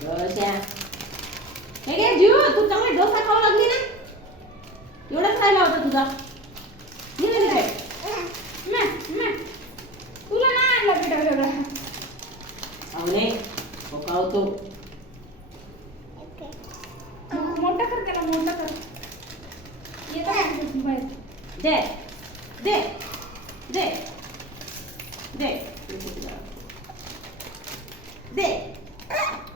डोसा काय होता तुझा मोठा okay. uh -huh. yeah. दे दे दे, दे, दे.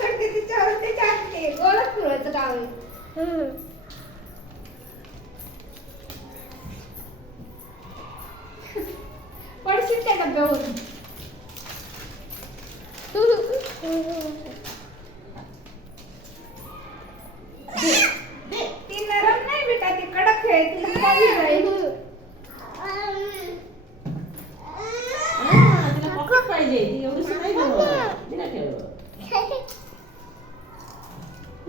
पडशील <बाड़ी सिर्थे लग्देवोर। laughs> ती नरम नाही भेटा ती कडक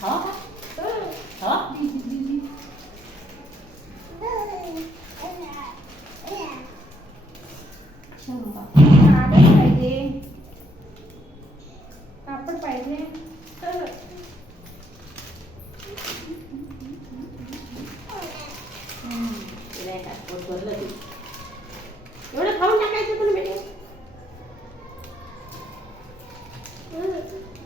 好好。Thank you.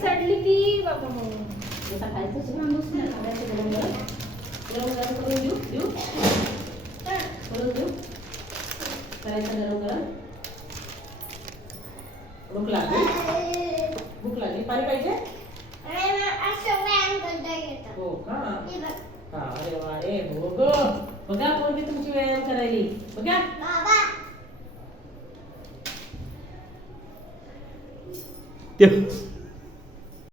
suddenly yuk Oh, Iya. bogo. Yeah.